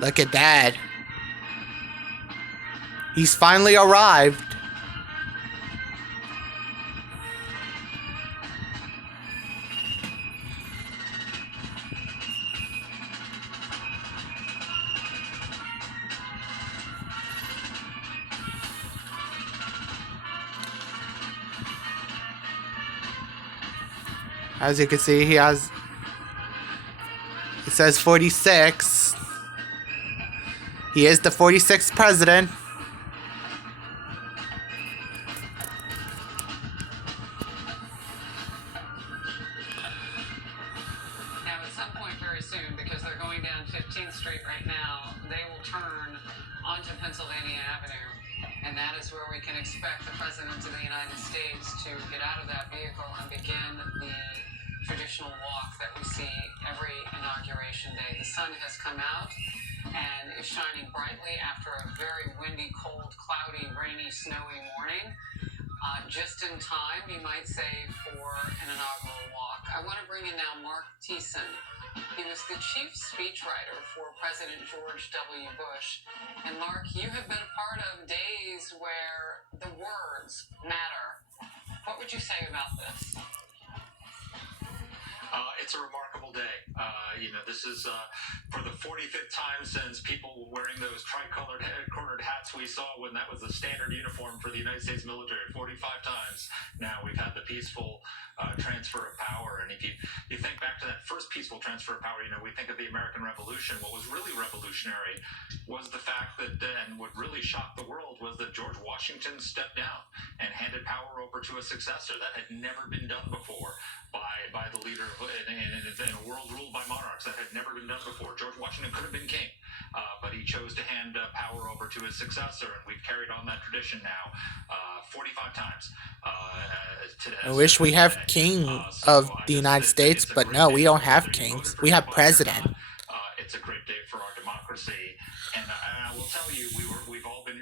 Look at that. He's finally arrived. As you can see, it says 46. He is the 46th president. Now, at some point very soon, because they're going down 15th Street right now, they will turn onto Pennsylvania Avenue. And that is where we can expect the President of the United States to get out of that vehicle and begin the traditional walk that we see every inauguration day. The sun has come out and is shining brightly after a very windy, cold, cloudy, rainy, snowy morning. Just in time, you might say, for an inaugural walk. I want to bring in now Mark Thiessen. He was the chief speechwriter for President George W. Bush. And Mark, you have been a part of days where the words matter. What would you say about this? It's a remarkable day. This is for the 45th time since people wearing those tricolored cornered hats we saw when that was the standard uniform for the United States military. 45 times now we've had the peaceful transfer of power. And if you think back to that first peaceful transfer of power, we think of the American Revolution. What was really revolutionary was the fact that, and what really shocked the world, was that George Washington stepped down and handed power over to a successor. That had never been done before by the leader in a world ruled by monarchs. That had never been done before. George Washington could have been king, but he chose to hand power over to his successor, and we've carried on that tradition now 45 times. I wish we have king of the United States, but no, we don't have kings. We have president. It's a great day for our democracy, and I will tell you,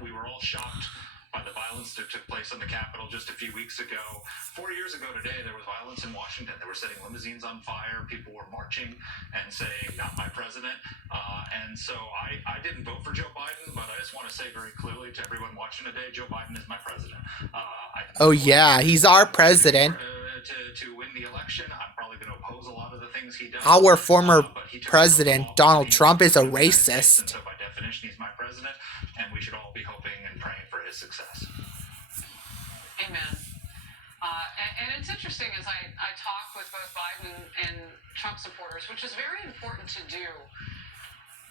we were all shocked by the violence that took place on the Capitol just a few weeks ago. 4 years ago today, there was violence in Washington. They were setting limousines on fire. People were marching and saying, "Not my president." And so I didn't vote for Joe Biden, but I just want to say very clearly to everyone watching today, Joe Biden is my president. Oh yeah, he's our president. To win the election, I'm probably going to oppose a lot of the things he does. Our former president, Donald Trump, is a racist. So by definition, he's my president, and we should all be hoping and praying for his success. Amen. And it's interesting as I talk with both Biden and Trump supporters, which is very important to do,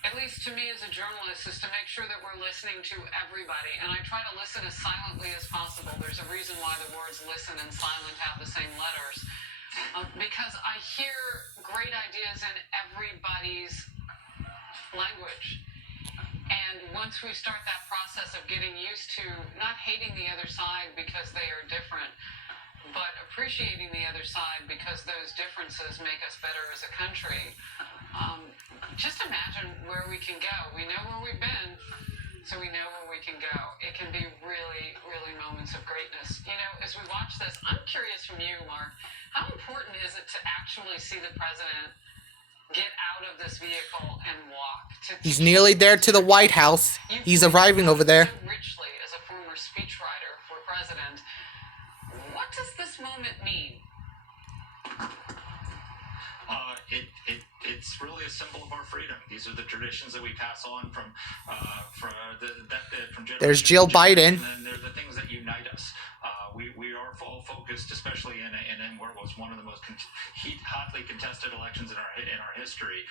at least to me as a journalist, is to make sure that we're listening to everybody. And I try to listen as silently as possible. There's a reason why the words listen and silent have the same letters. Because I hear great ideas in everybody's language. And once we start that process of getting used to not hating the other side because they are different, but appreciating the other side because those differences make us better as a country, just imagine where we can go. We know where we've been, so we know where we can go. It can be really, really moments of greatness. As we watch this, I'm curious from you, Mark, how important is it to actually see the president get out of this vehicle and walk? He's nearly there to the White House. He's arriving over there. So richly as a former speechwriter for president, what does this moment mean? It's really a symbol of our freedom. These are the traditions that we pass on from generation. There's Jill Biden. And they're the things that unite us. We are all focused, especially in where it was one of the most hotly contested elections in our history.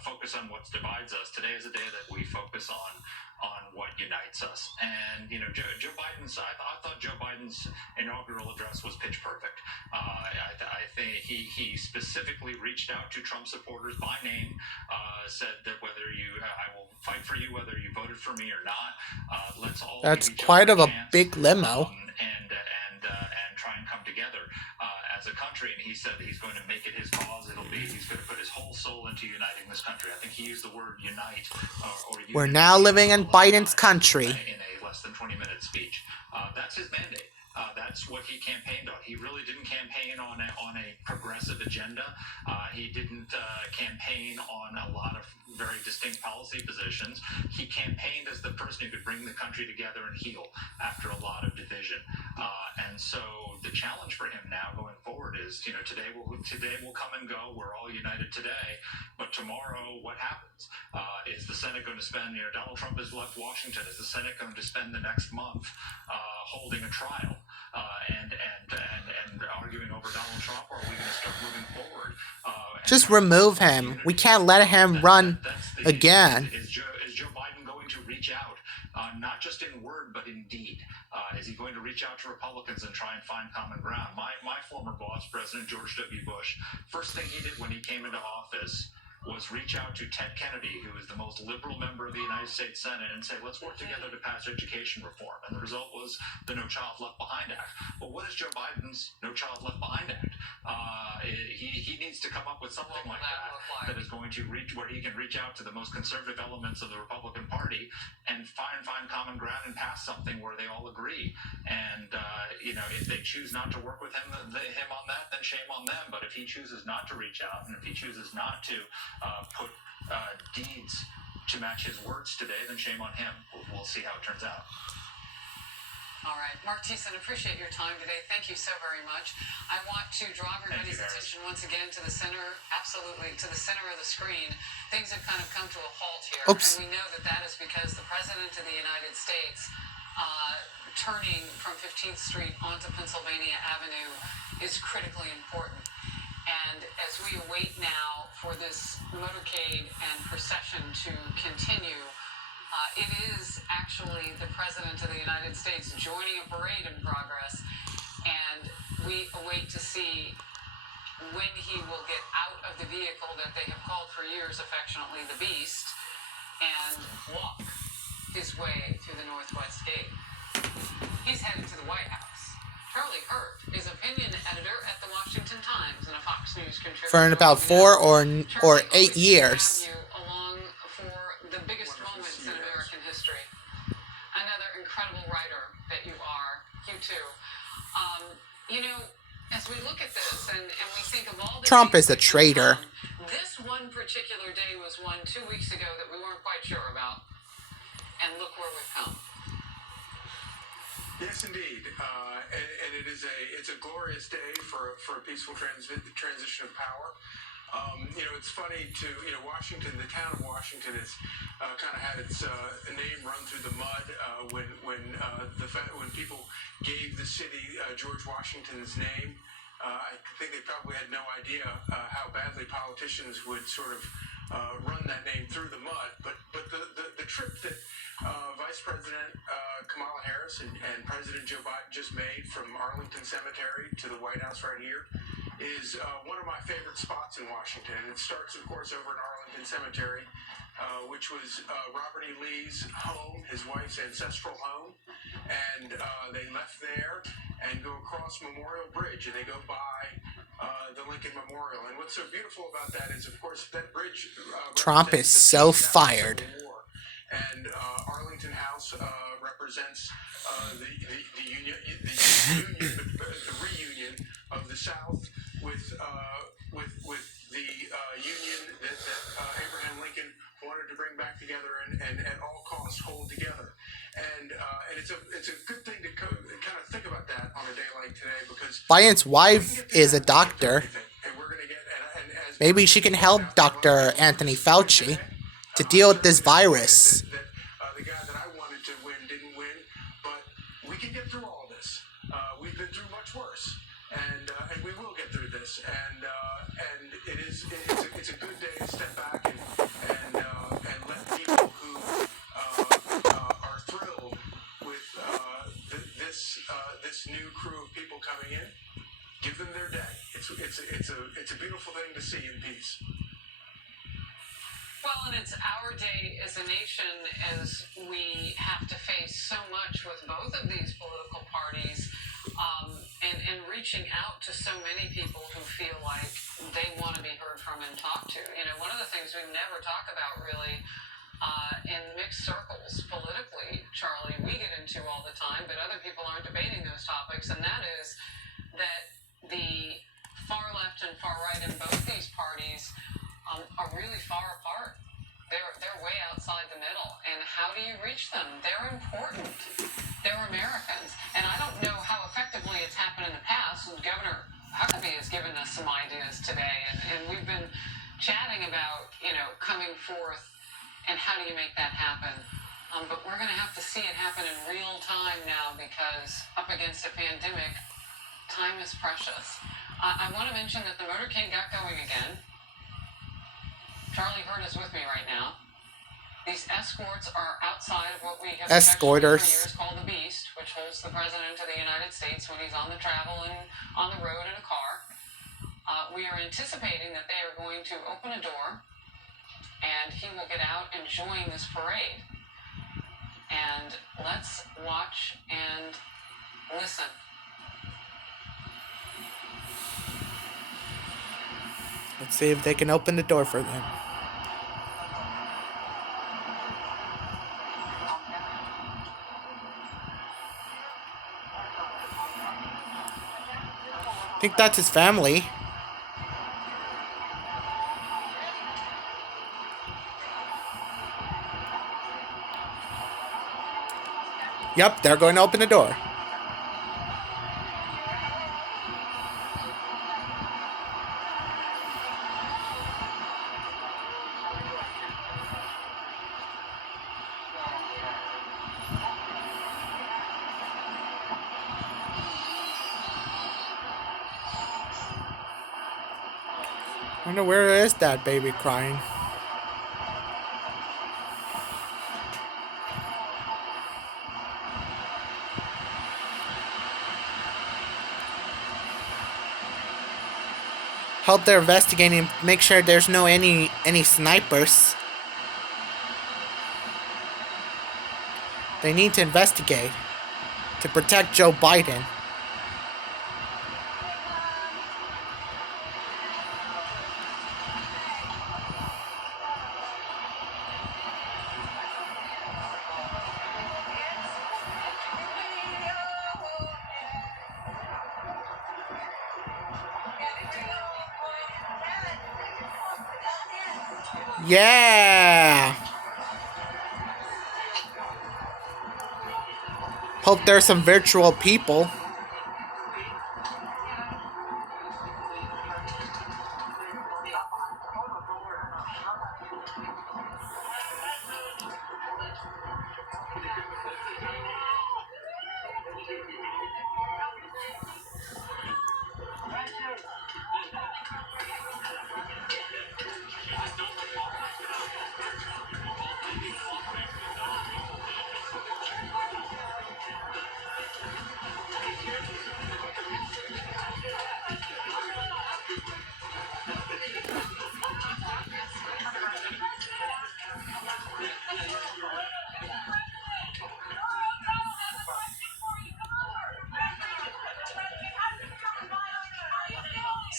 Focus on what divides us. Today is a day that we focus on what unites us. And Joe Biden's. I thought Joe Biden's inaugural address was pitch perfect. I think he specifically reached out to Trump supporters by name, said that I will fight for you whether you voted for me or not. Let's all. That's quite of a big limo. And try and come together as a country. And he said that he's going to make it his cause. He's going to put his whole soul into uniting this country. I think he used the word unite. We're now living in Biden's country. In a less than 20-minute speech. That's his mandate. That's what he campaigned on. He really didn't campaign on a progressive agenda. He didn't campaign on a lot of very distinct policy positions. He campaigned as the person who could bring the country together and heal after a lot of division. And so the challenge for him now going forward is, today will come and go. We're all united today, but tomorrow, what happens? Is the Senate going to spend? Donald Trump has left Washington. Is the Senate going to spend the next month holding a trial and arguing over Donald Trump, or are we going to start moving forward? Just remove him. We can't let him run again. Is Joe Biden going to reach out, not just in word but in deed? Is he going to reach out to Republicans and try and find common ground? My former boss, President George W. Bush, first thing he did when he came into office was reach out to Ted Kennedy, who is the most liberal member of the United States Senate, and say, let's work together to pass education reform. And the result was the No Child Left Behind Act. Well, what is Joe Biden's No Child Left Behind Act? He needs to come up with something like that is going to reach where he can reach out to the most conservative elements of the Republican Party and find common ground and pass something where they all agree. And if they choose not to work with him on that, then shame on them. But if he chooses not to reach out, and if he chooses not to put deeds to match his words today, then shame on him. We'll see how it turns out. All right, Mark Thiessen, appreciate your time today. Thank you so very much. I want to draw everybody's attention once again to the center, absolutely, to the center of the screen. Things have kind of come to a halt here. Oops. And we know that is because the President of the United States turning from 15th Street onto Pennsylvania Avenue is critically important. And as we await now for this motorcade and procession to continue, it is actually the President of the United States joining a parade in progress, and we await to see when he will get out of the vehicle that they have called for years affectionately the Beast and walk his way through the Northwest Gate. He's headed to the White House. Charlie Hurt is opinion editor at the Washington Times and a Fox News contributor. For about 4 or 8 years. Along for the biggest moments in American history. Another incredible writer that you are. You too. As we look at this and we think of all the Trump is a traitor. This one particular day was one 2 weeks ago that we weren't quite sure about. And look where we've come. Yes, indeed, and it's a glorious day for a peaceful transition of power. It's funny Washington, the town of Washington, has kind of had its name run through the mud when people gave the city George Washington's name. I think they probably had no idea how badly politicians would sort of run that name through the mud. But the trip that Vice President Kamala Harris and President Joe Biden just made from Arlington Cemetery to the White House right here is one of my favorite spots in Washington. And it starts, of course, over in Arlington Cemetery, which was Robert E. Lee's home, his wife's ancestral home. And they left there and go across Memorial Bridge, and they go by the Lincoln Memorial. And what's so beautiful about that is, of course, that bridge... Trump is so fired. And Arlington House represents the reunion of the South with the union that Abraham Lincoln wanted to bring back together and at all costs hold together. And it's a good thing to kind of think about that on a day like today, because Biden's wife is a doctor. And we're going to get Maybe she can help Dr. Anthony Fauci to deal with this virus. The guy that I wanted to win didn't win, but we can get through all this. We've been through much worse, and we will get through this. And it's a good day to step back and let people who are thrilled with this new crew of people coming in, give them their day. It's a beautiful thing to see in peace. Well, and it's our day as a nation as we have to face so much with both of these political parties and reaching out to so many people who feel like they want to be heard from and talked to. One of the things we never talk about really in mixed circles politically, Charlie, we get into all the time, but other people aren't debating those topics, and that is that the far left and far right in both these parties are really far apart. how do you reach them? They're important. They're Americans. And I don't know how effectively it's happened in the past. And Governor Huckabee has given us some ideas today. And we've been chatting about, coming forth and how do you make that happen. But we're going to have to see it happen in real time now because up against a pandemic, time is precious. I want to mention that the motorcade got going again. Charlie Hurd is with me right now. These escorts are outside of what we have Escorters. for years called the Beast, which holds the President of the United States when he's on the travel and on the road in a car. We are anticipating that they are going to open a door and he will get out and join this parade. And let's watch and listen. Let's see if they can open the door for them. I think that's his family. Yep, they're going to open the door. I wonder where is that baby crying? Hope they're investigating, make sure there's no any snipers. They need to investigate to protect Joe Biden. Yeah. Hope there's some virtual people.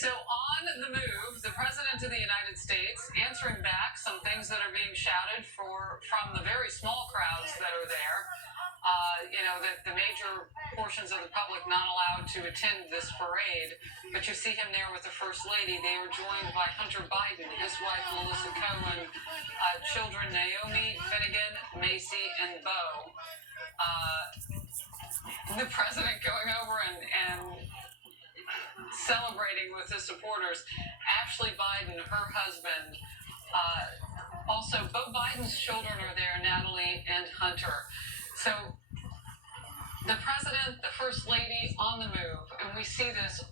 So on the move, the President of the United States answering back some things that are being shouted from the very small crowds that are there. That the major portions of the public not allowed to attend this parade. But you see him there with the First Lady. They were joined by Hunter Biden, his wife Melissa Cohen, children Naomi, Finnegan, Macy, and Beau. The President going over and celebrating with his supporters. Ashley Biden, her husband. Also, Beau Biden's children are there, Natalie and Hunter. So the President, the First Lady on the move, and we see this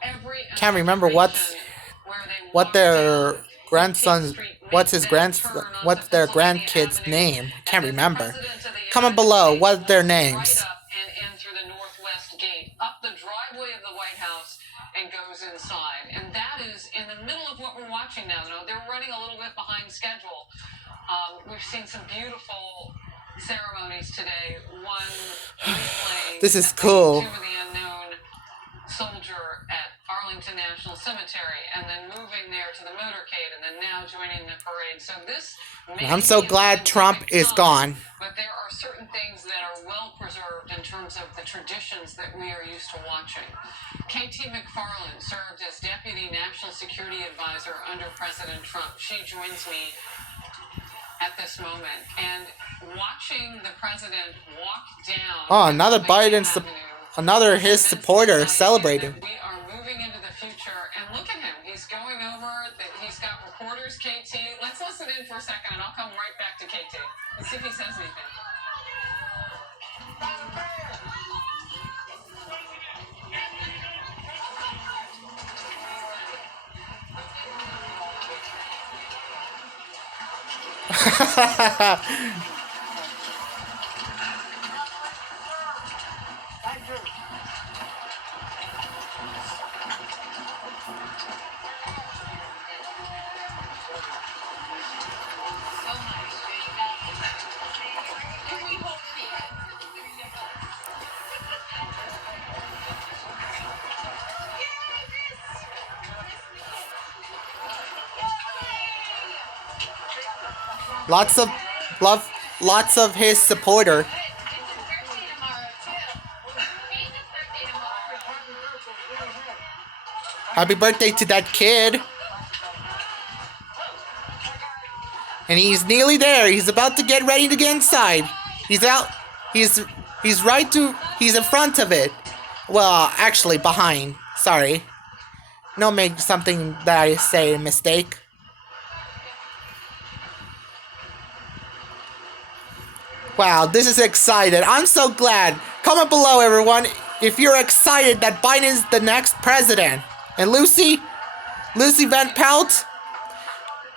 every. Can't remember what's their grandson's, what's their grandkid's name. Can't remember. Comment below what their names. And in through the northwest gate, up the driveway of the White House, and goes inside. And that is in the middle of what we're watching now. They're running a little bit behind schedule. We've seen some beautiful ceremonies today. One replaying This is cool. Tomb of the Unknown Soldier at Arlington National Cemetery, and then moving there to the motorcade, and then now joining the parade. So this. I'm so glad Trump is gone. But there are certain things that are well preserved in terms of the traditions that we are used to watching. KT McFarland served as Deputy National Security Advisor under President Trump. She joins me at this moment. And watching the president walk down another Biden's another his supporter celebrating. we are moving into the future, and look at him. He's going over. He's got reporters, KT. Let's listen in for a second, and I'll come right back to KT. Let's see if he says anything. Lots of love, lots of his supporter. Happy birthday to that kid. And he's nearly there. He's about to get ready to get inside. He's out. He's in front of it. Well, actually behind. Sorry. Don't make something that I say a mistake. Wow, this is excited. I'm so glad. Comment below, everyone, if you're excited that Biden is the next president. And Lucy Van Pelt,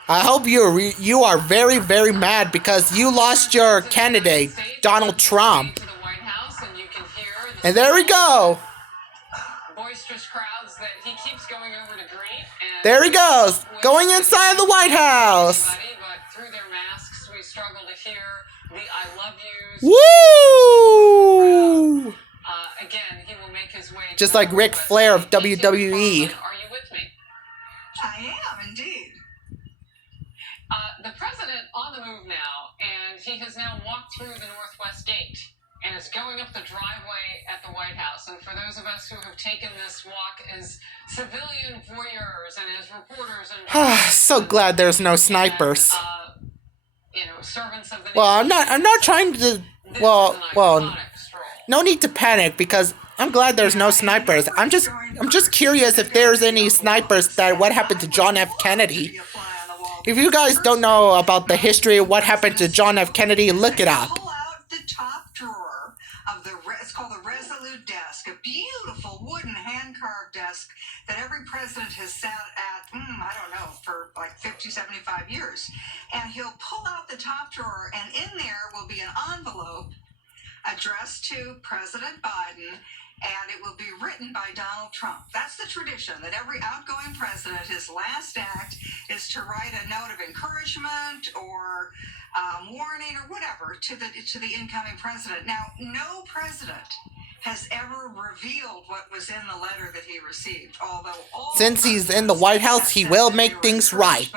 I hope you are very, very mad because you lost your candidate, Donald Trump. And there we go. Boisterous crowds that he keeps going over to greet. There he goes, going inside the White House. But through their masks, we struggle to hear the I love yous. Woo! Again, he will make his way. Just like Ric Flair of WWE. Are you with me? I am indeed. The president on the move now, and he has now walked through the Northwest Gate and is going up the driveway at the White House. And for those of us who have taken this walk as civilian voyeurs and as reporters and so glad there's no snipers. Servants of the Well, I'm not trying to. Well, no need to panic because I'm glad there's no snipers. I'm just curious if there's any snipers that what happened to John F. Kennedy. If you guys don't know about the history of what happened to John F. Kennedy, look it up. Pull out the top drawer of it's called the Resolute desk, a beautiful wooden hand-carved desk that every president has sat at, I don't know, for like 50, 75 years. And he'll pull out the top drawer, and in there will be an envelope addressed to President Biden, and it will be written by Donald Trump. That's the tradition, that every outgoing president, his last act is to write a note of encouragement or warning or whatever to the incoming president. Now, no president has ever revealed what was in the letter that he received, although all Since he's in the White House, he will make things right.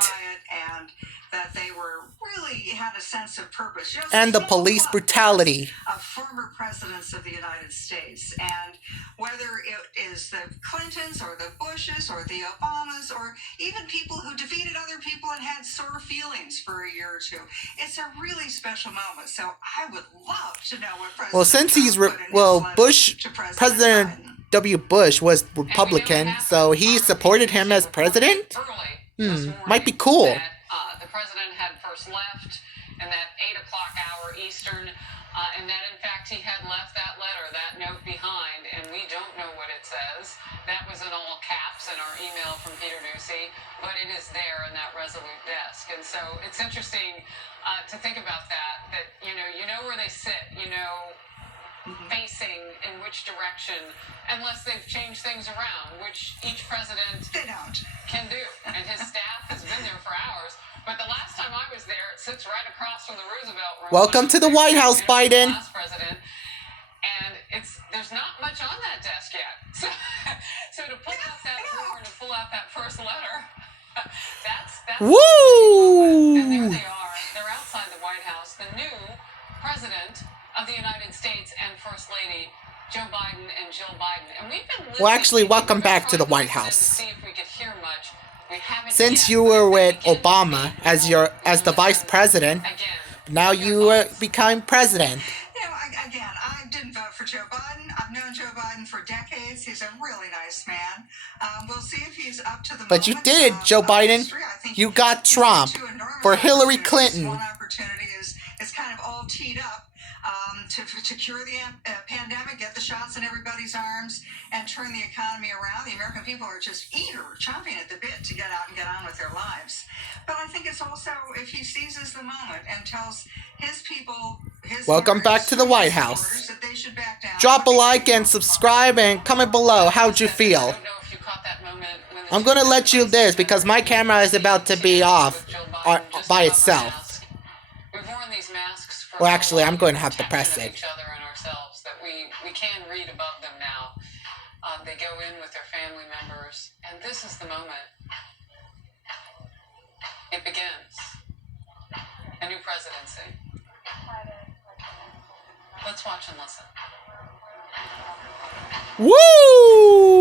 And that they were really had a sense of purpose. And the police brutality. Of former presidents of the United States. And whether it is the Clintons or the Bushes or the Obamas or even people who defeated other people and had sore feelings for a year or two, it's a really special moment. So I would love to know what President Well, since he's President W. Bush was Republican, so he supported him as president. Might be cool. The president had first left in that 8 o'clock hour Eastern, and that in fact he had left that letter, that note behind, and we don't know what it says. That was in all caps in our email from Peter Doocy, but it is there in that Resolute desk. And so it's interesting to think about that you know where they sit, facing in which direction, unless they've changed things around, which each president can do. And his staff has been there for hours. But the last time I was there, it sits right across from the Roosevelt Room. Welcome to the White House, Biden. Last president, and there's not much on that desk yet. So to pull out that drawer and to pull out that first letter, that's Woo! And there they are. They're outside the White House. The new president of the United States and First Lady Joe Biden and Jill Biden. And we've been Well, actually, welcome back to the White House. To see if we could hear much. We haven't since you were with Obama as the vice president, now you become president. You know, I didn't vote for Joe Biden. I've known Joe Biden for decades. He's a really nice man. We'll see if he's up to the But you moment did, Joe of Biden. history. I think You got he's Trump got two enormous for Hillary opportunities. Clinton. One opportunity is kind of all teed up to cure the pandemic, get the shots in everybody's arms, and turn the economy around. The American people are just chomping at the bit to get out and get on with their lives. But I think it's also if he seizes the moment and tells his people, Welcome back to the White House. that they should back down. Drop a like and subscribe and comment below. How'd you feel? I don't know if you caught that moment when the I'm gonna let you this because my camera is about to be off by itself. We've worn these masks for Well, actually, I'm going to have to press protection of it. each other and ourselves that we can read above them now. They go in with their family members, and this is the moment. It begins. A new presidency. Let's watch and listen. Woo!